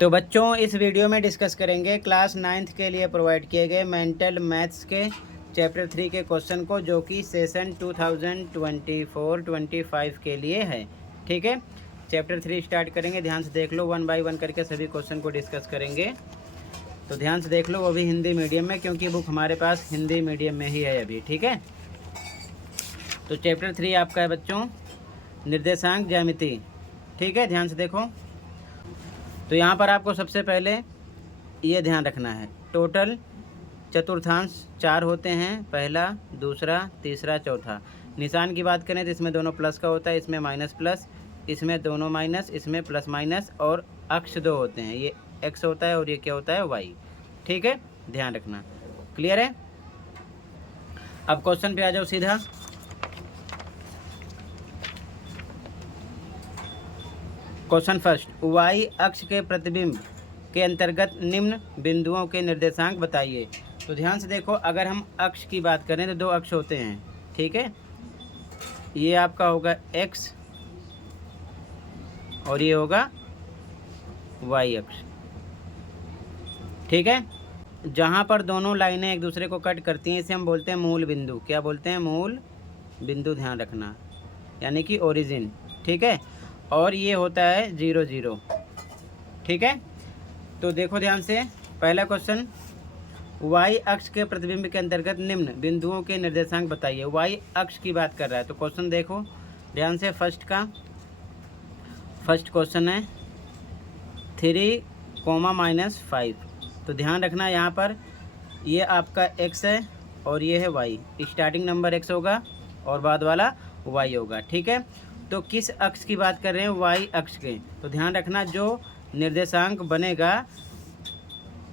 तो बच्चों इस वीडियो में डिस्कस करेंगे क्लास 9th के लिए प्रोवाइड किए गए मेंटल मैथ्स के चैप्टर 3 के क्वेश्चन को, जो कि सेशन 2024-25 के लिए है। ठीक है, चैप्टर 3 स्टार्ट करेंगे। ध्यान से देख लो, 1 बाय 1 करके सभी क्वेश्चन को डिस्कस करेंगे। तो ध्यान से देख लो, वो भी हिंदी मीडियम में, क्योंकि बुक हमारे पास हिंदी मीडियम में ही है अभी। ठीक है, तो चैप्टर 3 आपका है बच्चों निर्देशांक ज्यामिति। ठीक है, ध्यान से देखो। तो यहाँ पर आपको सबसे पहले ये ध्यान रखना है, टोटल चतुर्थांश 4 होते हैं, पहला, दूसरा, तीसरा, चौथा। निशान की बात करें तो इसमें दोनों प्लस का होता है, इसमें माइनस प्लस, इसमें दोनों माइनस, इसमें प्लस माइनस, और अक्ष 2 होते हैं, ये एक्स होता है और ये क्या होता है, वाई। ठीक है, ध्यान रखना। क्लियर है? अब क्वेश्चन पे आ जाओ सीधा। क्वेश्चन फर्स्ट, वाई अक्ष के प्रतिबिंब के अंतर्गत निम्न बिंदुओं के निर्देशांक बताइए। तो ध्यान से देखो, अगर हम अक्ष की बात करें तो 2 अक्ष होते हैं। ठीक है, ये आपका होगा एक्स और ये होगा वाई अक्ष। ठीक है, जहाँ पर दोनों लाइनें एक दूसरे को कट करती हैं इसे हम बोलते हैं मूल बिंदु। क्या बोलते हैं? मूल बिंदु। ध्यान रखना, यानी कि ओरिजिन। ठीक है, और ये होता है 0 0। ठीक है, तो देखो ध्यान से, पहला क्वेश्चन, वाई अक्ष के प्रतिबिंब के अंतर्गत निम्न बिंदुओं के निर्देशांक बताइए। वाई अक्ष की बात कर रहा है, तो क्वेश्चन देखो ध्यान से। फर्स्ट क्वेश्चन है 3, -5। तो ध्यान रखना, यहाँ पर ये आपका x है और ये है y। स्टार्टिंग नंबर x होगा और बाद वाला y होगा। ठीक है, तो किस अक्ष की बात कर रहे हैं? y अक्ष के। तो ध्यान रखना, जो निर्देशांक बनेगा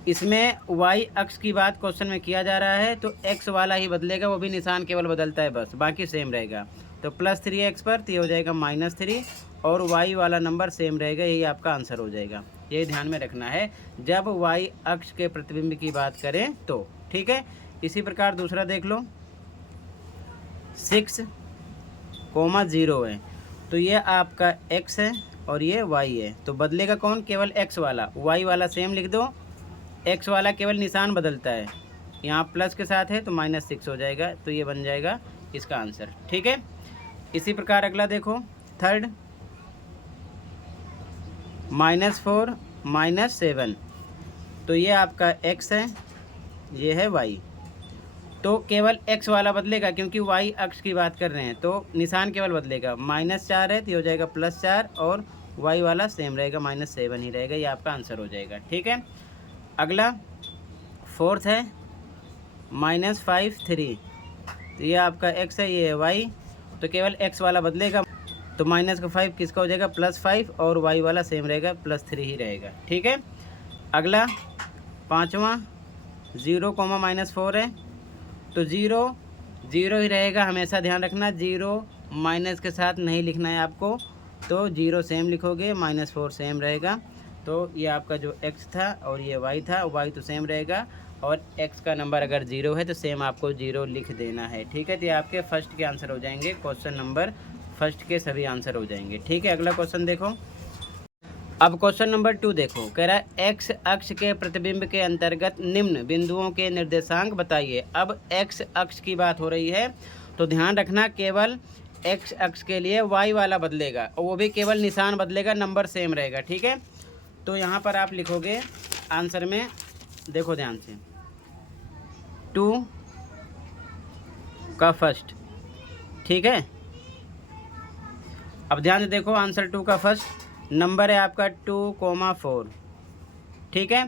इसमें y अक्ष की बात क्वेश्चन में किया जा रहा है, तो x वाला ही बदलेगा, वो भी निशान केवल बदलता है बस, बाकी सेम रहेगा। तो +3x पर तो ये हो जाएगा -3, और y वाला नंबर सेम रहेगा, यही आपका आंसर हो जाएगा। यही ध्यान में रखना है जब y अक्ष के प्रतिबिंब की बात करें तो। ठीक है, इसी प्रकार दूसरा देख लो, 6, 0 है, तो ये आपका x है और ये y है। तो बदलेगा कौन? केवल x वाला। y वाला सेम लिख दो, x वाला केवल निशान बदलता है, यहाँ प्लस के साथ है तो -6 हो जाएगा, तो ये बन जाएगा इसका आंसर। ठीक है, इसी प्रकार अगला देखो, थर्ड, -4, -7। तो ये आपका x है, ये है y। तो केवल x वाला बदलेगा, क्योंकि y अक्ष की बात कर रहे हैं, तो निशान केवल बदलेगा। -4 है तो ये हो जाएगा +4, और y वाला सेम रहेगा, -7 ही रहेगा, ये आपका आंसर हो जाएगा। ठीक है, अगला फोर्थ है -5, 3। तो ये आपका x है, ये है y। तो केवल x वाला बदलेगा, तो -5 किसका हो जाएगा? +5, और y वाला सेम रहेगा, +3 ही रहेगा। ठीक है, अगला पाँचवा, 0, -4 है, तो 0 0 ही रहेगा हमेशा। ध्यान रखना, 0 माइनस के साथ नहीं लिखना है आपको, तो 0 सेम लिखोगे, -4 सेम रहेगा। तो ये आपका जो x था और ये y था, y तो सेम रहेगा, और x का नंबर अगर 0 है तो सेम आपको 0 लिख देना है। ठीक है, तो ये आपके फर्स्ट के आंसर हो जाएंगे, क्वेश्चन नंबर फर्स्ट के सभी आंसर हो जाएंगे। ठीक है, अगला क्वेश्चन देखो। अब क्वेश्चन नंबर 2 देखो, कह रहा है x अक्ष के प्रतिबिंब के अंतर्गत निम्न बिंदुओं के निर्देशांक बताइए। अब x अक्ष की बात हो रही है, तो ध्यान रखना, केवल x अक्ष के लिए y वाला बदलेगा, और वो भी केवल निशान बदलेगा, नंबर सेम रहेगा। ठीक है, तो यहाँ पर आप लिखोगे आंसर में, देखो ध्यान से, 2 का फर्स्ट। ठीक है, अब ध्यान से देखो, आंसर 2 का फर्स्ट नंबर है आपका 2, 4। ठीक है,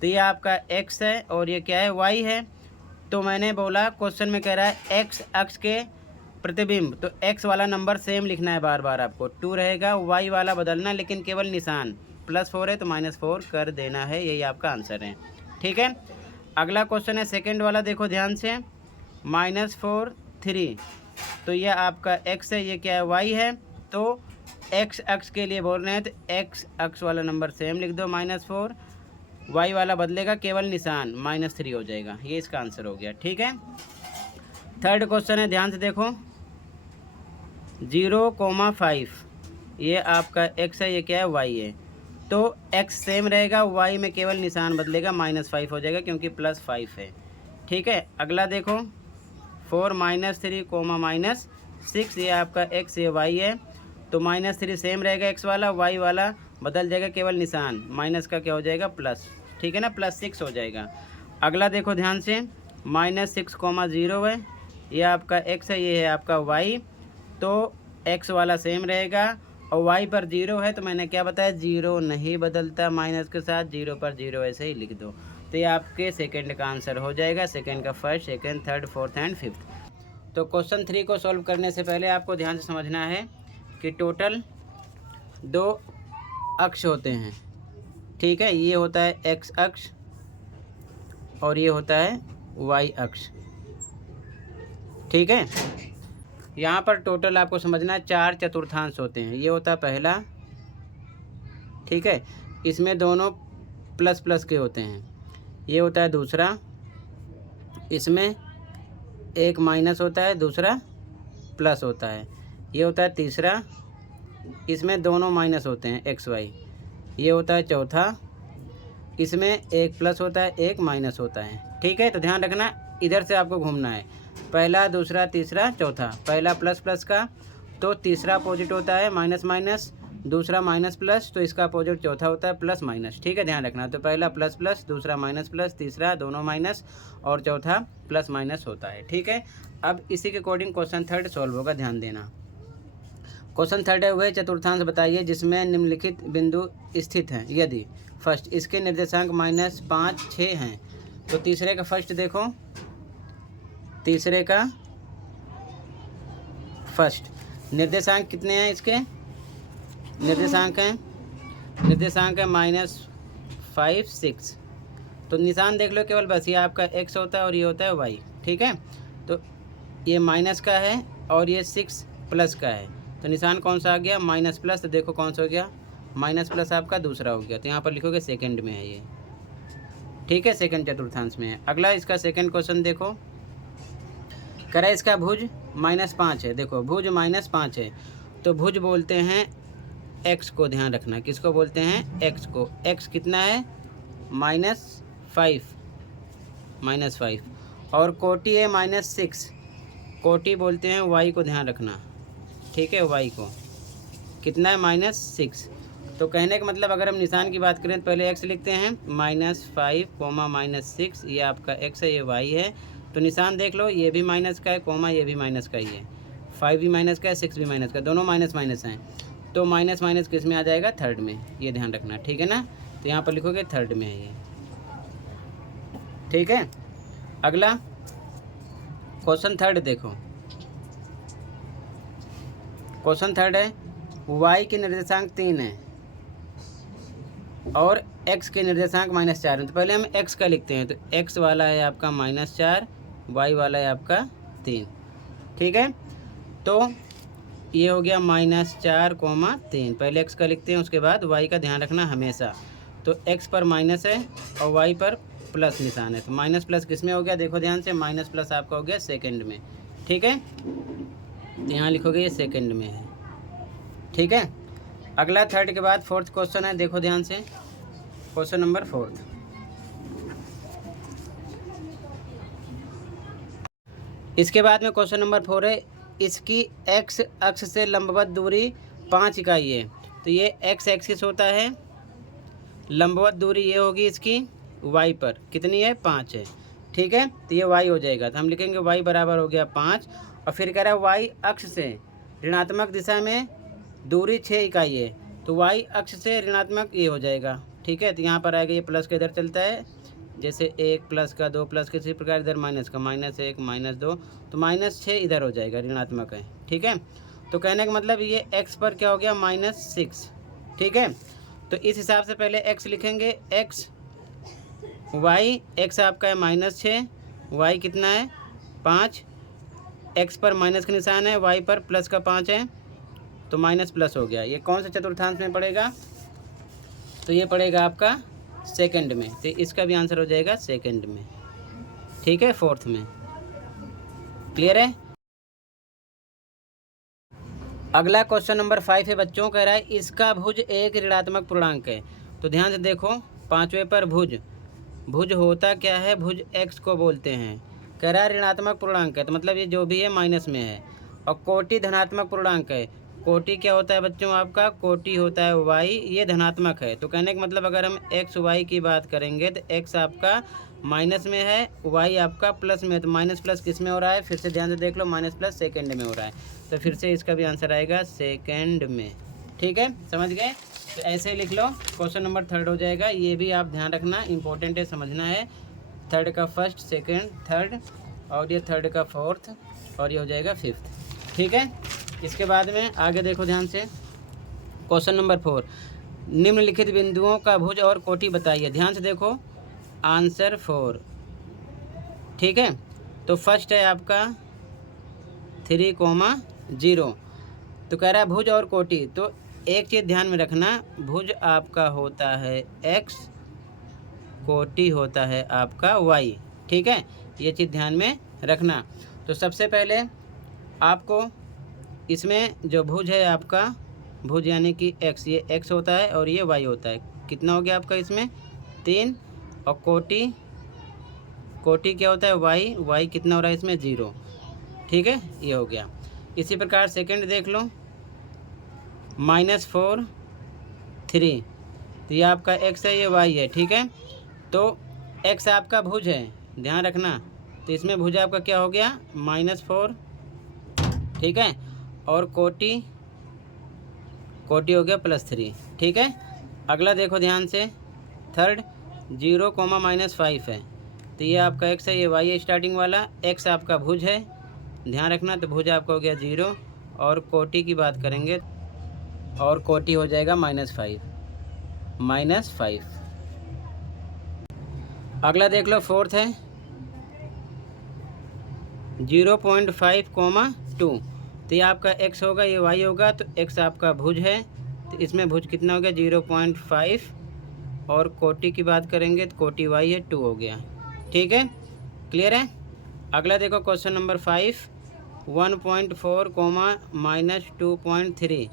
तो ये आपका x है और ये क्या है? y है। तो मैंने बोला क्वेश्चन में कह रहा है x अक्ष के प्रतिबिंब, तो x वाला नंबर सेम लिखना है बार बार आपको, 2 रहेगा, y वाला बदलना, लेकिन केवल निशान, +4 है तो -4 कर देना है, यही आपका आंसर है। ठीक है, अगला क्वेश्चन है सेकेंड वाला, देखो ध्यान से, -4, 3। तो ये आपका x है, ये क्या है? y है। तो x अक्ष के लिए बोल रहे हैं, तो x अक्ष वाला नंबर सेम लिख दो, -4, y वाला बदलेगा, केवल निशान, -3 हो जाएगा, ये इसका आंसर हो गया। ठीक है, थर्ड क्वेश्चन है, ध्यान से देखो, 0, 5। ये आपका x है, ये क्या है? y है। तो x सेम रहेगा, y में केवल निशान बदलेगा, -5 हो जाएगा क्योंकि +5 है। ठीक है, अगला देखो 4 -3 कोमा -6, ये आपका x ये y है। तो -3 सेम रहेगा x वाला, y वाला बदल जाएगा केवल निशान, माइनस का क्या हो जाएगा प्लस। ठीक है ना, +6 हो जाएगा। अगला देखो ध्यान से, -6, 0 है, ये आपका x है, ये है आपका y। तो x वाला सेम रहेगा और y पर 0 है, तो मैंने क्या बताया, 0 नहीं बदलता माइनस के साथ, 0 पर 0 ऐसे ही लिख दो। तो ये आपके सेकंड का आंसर हो जाएगा, सेकंड का first, second, third, fourth and fifth. तो क्वेश्चन 3 को सॉल्व करने से पहले आपको ध्यान से समझना है कि टोटल 2 अक्ष होते हैं। ठीक है, ये होता है x अक्ष और ये होता है y अक्ष। ठीक है, यहाँ पर टोटल आपको समझना है 4 चतुर्थांश होते हैं। ये होता है पहला, ठीक है, इसमें दोनों प्लस प्लस के होते हैं। ये होता है दूसरा, इसमें एक माइनस होता है, दूसरा प्लस होता है। ये होता है तीसरा, इसमें दोनों माइनस होते हैं एक्स वाई। ये होता है चौथा, इसमें एक प्लस होता है, एक माइनस होता है। ठीक है, तो ध्यान रखना, इधर से आपको घूमना है, पहला, दूसरा, तीसरा, चौथा। पहला प्लस प्लस का, तो तीसरा अपोजिट होता है माइनस माइनस, दूसरा माइनस प्लस, तो इसका अपोजिट चौथा होता है प्लस माइनस। ठीक है, ध्यान रखना। तो पहला प्लस प्लस, दूसरा माइनस प्लस, तीसरा दोनों माइनस और चौथा प्लस माइनस होता है। ठीक है, अब इसी के अकॉर्डिंग क्वेश्चन 3 सॉल्व होगा, ध्यान देना। क्वेश्चन 3 है, वह चतुर्थांश बताइए जिसमें निम्नलिखित बिंदु स्थित हैं। यदि फर्स्ट इसके निर्देशांक -5, 6 हैं, तो तीसरे का फर्स्ट देखो, तीसरे का फर्स्ट निर्देशांक कितने हैं इसके, निर्देशांक है -5, 6। तो निशान देख लो केवल बस, ये आपका x होता है और ये होता है y। ठीक है, तो ये माइनस का है और ये 6 प्लस का है, तो निशान कौन सा आ गया, माइनस प्लस। तो देखो कौन सा हो गया, माइनस प्लस आपका दूसरा हो गया, तो यहाँ पर लिखोगे सेकंड में है ये। ठीक है, सेकंड चतुर्थांश में है। अगला इसका सेकंड क्वेश्चन देखो, करा इसका भुज -5 है। देखो भुज -5 है, तो भुज बोलते हैं x को, ध्यान रखना किसको बोलते हैं, x को। x कितना है, -5, और कोटि है -6, कोटि बोलते हैं y को, ध्यान रखना। ठीक है, y को कितना है, -6। तो कहने का मतलब अगर हम निशान की बात करें तो पहले x लिखते हैं, -5, -6, ये आपका x है, ये y है। तो निशान देख लो, ये भी माइनस का है, कोमा ये भी माइनस का ही है, 5 भी माइनस का है, 6 भी माइनस का, दोनों माइनस माइनस हैं। तो माइनस माइनस किस में आ जाएगा, थर्ड में, ये ध्यान रखना। ठीक है ना, तो यहाँ पर लिखोगे थर्ड में है ये। ठीक है, अगला क्वेश्चन 3 देखो, क्वेश्चन 3 है, y के निर्देशांक 3 है और x के निर्देशांक -4 है। तो पहले हम x का लिखते हैं, तो x वाला है आपका -4, y वाला है आपका 3। ठीक है, तो ये हो गया -4, 3। पहले x का लिखते हैं, उसके बाद y का ध्यान रखना हमेशा। तो x पर माइनस है और y पर प्लस निशान है, तो माइनस प्लस किस में हो गया, देखो ध्यान से, माइनस प्लस आपका हो गया सेकंड में। ठीक है, तो यहाँ लिखोगे ये सेकंड में है। ठीक है, अगला 3 के बाद 4th क्वेश्चन है, देखो ध्यान से, क्वेश्चन नंबर 4। इसके बाद में क्वेश्चन नंबर 4 है, इसकी x अक्ष से लंबवत दूरी 5 इकाई है। तो ये x एक्सिस होता है, लंबवत दूरी ये होगी इसकी y पर, कितनी है, 5 है। ठीक है, तो ये y हो जाएगा, तो हम लिखेंगे y बराबर हो गया 5। और फिर कह रहा है y अक्ष से ऋणात्मक दिशा में दूरी 6 इकाई है, तो y अक्ष से ऋणात्मक ये हो जाएगा। ठीक है, तो यहाँ पर आएगा, ये प्लस का इधर चलता है, जैसे 1 प्लस का 2 प्लस के, इसी प्रकार इधर माइनस का, -1 -2, तो -6 इधर हो जाएगा, ऋणात्मक है। ठीक है, तो कहने का मतलब ये x पर क्या हो गया, -6। ठीक है, तो इस हिसाब से पहले x लिखेंगे, x y, x आपका है -6, y कितना है 5, x पर माइनस का निशान है, y पर प्लस का 5 है, तो माइनस प्लस हो गया। ये कौन सा चतुर्थांश में पड़ेगा, तो ये पड़ेगा आपका सेकंड में, तो इसका भी आंसर हो जाएगा सेकंड में। ठीक है, 4th में। क्लियर है। अगला क्वेश्चन नंबर 5 है बच्चों, कह रहा है इसका भुज एक ऋणात्मक पूर्णांक है तो ध्यान से देखो, पाँचवें पर भुज, भुज होता क्या है, भुज x को बोलते हैं। कह रहा है ऋणात्मक पूर्णांक है, तो मतलब ये जो भी है माइनस में है। और कोटि धनात्मक पूर्णांक है। कोटि क्या होता है बच्चों आपका, कोटि होता है y, ये धनात्मक है। तो कहने का मतलब अगर हम x y की बात करेंगे तो x आपका माइनस में है, y आपका प्लस में है। तो माइनस प्लस किस में हो रहा है, फिर से ध्यान से देख लो, माइनस प्लस सेकेंड में हो रहा है। तो फिर से इसका भी आंसर आएगा सेकेंड में। ठीक है, समझ गए। तो ऐसे ही लिख लो, क्वेश्चन नंबर 3 हो जाएगा। ये भी आप ध्यान रखना, इंपॉर्टेंट है, समझना है। 3rd का फर्स्ट, सेकंड, थर्ड, और ये 3rd का फोर्थ, और ये हो जाएगा 5th। ठीक है, इसके बाद में आगे देखो ध्यान से, क्वेश्चन नंबर 4, निम्नलिखित बिंदुओं का भुज और कोटि बताइए। ध्यान से देखो, आंसर 4। ठीक है, तो फर्स्ट है आपका 3,0। तो कह रहा है भुज और कोटि। तो एक चीज़ ध्यान में रखना, भुज आपका होता है x, कोटि होता है आपका y। ठीक है, ये चीज़ ध्यान में रखना। तो सबसे पहले आपको इसमें जो भुज है आपका, भुज यानी कि x, ये x होता है और ये y होता है। कितना हो गया आपका इसमें 3। और कोटि, कोटि क्या होता है y, y कितना हो रहा है इसमें 0। ठीक है, ये हो गया। इसी प्रकार सेकंड देख लो, -4, 3। तो ये आपका x है, ये y है। ठीक है, तो x आपका भुज है, ध्यान रखना। तो इसमें भुज आपका क्या हो गया, -4। ठीक है, और कोटि, कोटि हो गया +3। ठीक है, अगला देखो ध्यान से, थर्ड 0, -5 है। तो ये आपका x है, ये y है स्टार्टिंग वाला। x आपका भुज है, ध्यान रखना। तो भुज आपका हो गया 0, और कोटि की बात करेंगे, और कोटि हो जाएगा -5। अगला देख लो, फोर्थ है 0.5, 2। तो ये आपका x होगा, ये y होगा। तो x आपका भुज है, तो इसमें भुज कितना हो गया 0.5, और कोटि की बात करेंगे तो कोटि y है, 2 हो गया। ठीक है, क्लियर है। अगला देखो क्वेश्चन नंबर 5, 1.4, -2.3।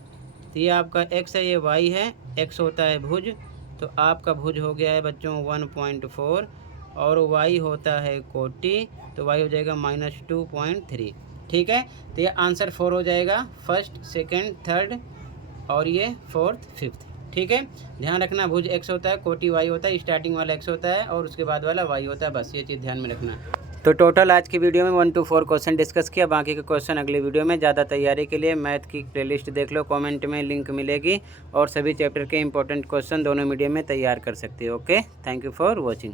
तो ये आपका x है, ये y है। x होता है भुज, तो आपका भुज हो गया है बच्चों 1.4, और y होता है कोटि, तो y हो जाएगा -2.3। ठीक है, तो ये आंसर 4 हो जाएगा, फर्स्ट, सेकंड, थर्ड, और ये फोर्थ, 5th। ठीक है, ध्यान रखना, भुज x होता है, कोटि y होता है, स्टार्टिंग वाला x होता है और उसके बाद वाला y होता है। बस ये चीज़ ध्यान में रखना। तो टोटल आज की वीडियो में 1 to 4 क्वेश्चन डिस्कस किया। बाकी के क्वेश्चन अगली वीडियो में। ज़्यादा तैयारी के लिए मैथ की प्लेलिस्ट देख लो, कमेंट में लिंक मिलेगी, और सभी चैप्टर के इंपॉर्टेंट क्वेश्चन दोनों मीडियम में तैयार कर सकते हो। Okay, thank you for watching.